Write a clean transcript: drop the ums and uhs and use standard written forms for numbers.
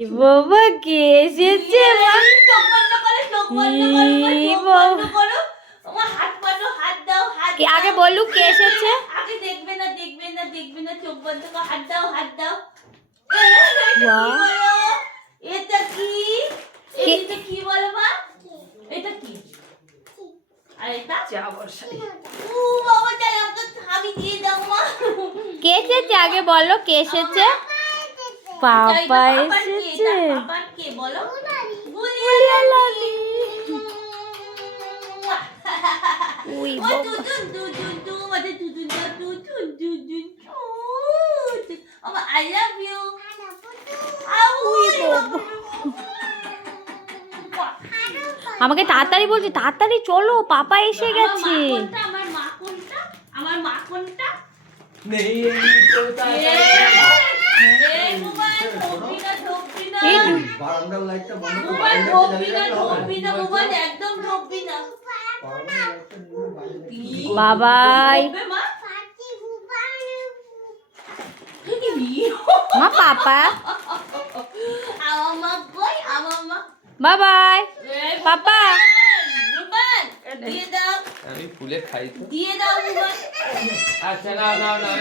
বাবা কে এসেছে মা? আগে বললু কে এসেছে? আগে দেখবে না দেখবে না দেখবে না, চোখ বন্ধ করে হাত দাও হাত দাও। এটা কি? এটা কি বলো মা? এটা কি? আর এটা চা বর্ষাই। ও বাবা চল আমাকে আমি দিয়ে দাও মা। কে এসেছে আগে বলো কে এসেছে? পাপা এসেছে। পাপা কে বলো? বুলিয়া লালি। উই বাবা। I love you. আমাকে তাড়াতাড়ি বলছি, তাড়াতাড়ি চলো পাপা এসে গেছে। আমার মা কোনটা? আমার মা কোনটা? नहीं तो বারান্দার লাইটটা বন্ধ করে মোবাইল একদম ঢোকবি না। বাবাই মা পাপা আমার মা কই? আমার মা বাবাই পাপা। মোবাইল দিয়ে দাও, আমি ফুলে খাই তো। দিয়ে দাও মোবাইল। আচ্ছা নাও নাও নাও।